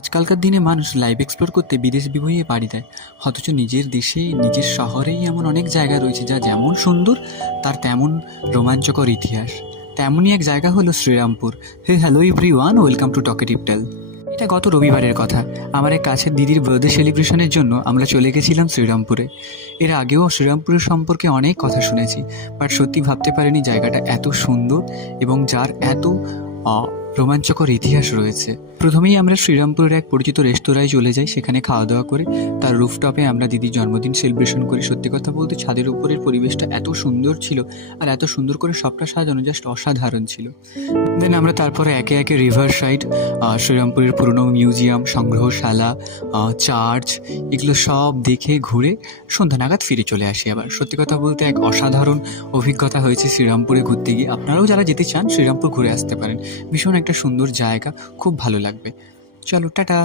আজকালকার দিনে মানুষ লাইভ এক্সপ্লোর করতে বিদেশ বিভুঁইয়ে পাড়ি দেয়, অথচ নিজের দেশে নিজের শহরেই এমন অনেক জায়গা রয়েছে যা যেমন সুন্দর তার তেমন রোমাঞ্চকর ইতিহাস। তেমনই এক জায়গা হলো Serampore. Hello everyone, welcome to talkative tale. এটা গত রবিবারের কথা। আমার এক কাছের দিদির বার্থডে সেলিব্রেশনের জন্য আমরা চলে গেছিলাম শ্রীরামপুরে। এর আগেও শ্রীরামপুরের সম্পর্কে অনেক কথা শুনেছি, বাট সত্যি ভাবতে পারিনি জায়গাটা এত সুন্দর এবং যার এত রোমাঞ্চকর ইতিহাস রয়েছে। প্রথমেই আমরা শ্রীরামপুরের এক পরিচিত রেস্তোরাঁয় চলে যাই, সেখানে খাওয়া দাওয়া করে তার রুফটপে আমরা দিদির জন্মদিন সেলিব্রেশন করি। সত্যি কথা বলতে ছাদের উপরের পরিবেশটা এত সুন্দর ছিল, আর এত সুন্দর করে সবটা সাজানো জাস্ট অসাধারণ ছিল। দেন আমরা তারপরে একে একে রিভার সাইড, শ্রীরামপুরের পুরনো মিউজিয়াম, সংগ্রহশালা, চার্চ, এগুলো সব দেখে ঘুরে সন্ধ্যা নাগাদ ফিরে চলে আসি আবার। সত্যি কথা বলতে এক অসাধারণ অভিজ্ঞতা হয়েছে শ্রীরামপুরে ঘুরতে গিয়ে। আপনারাও যারা যেতে চান শ্রীরামপুর ঘুরে আসতে পারেন, ভীষণ একটা সুন্দর জায়গা, খুব ভালো লাগবে। চলো টাটা।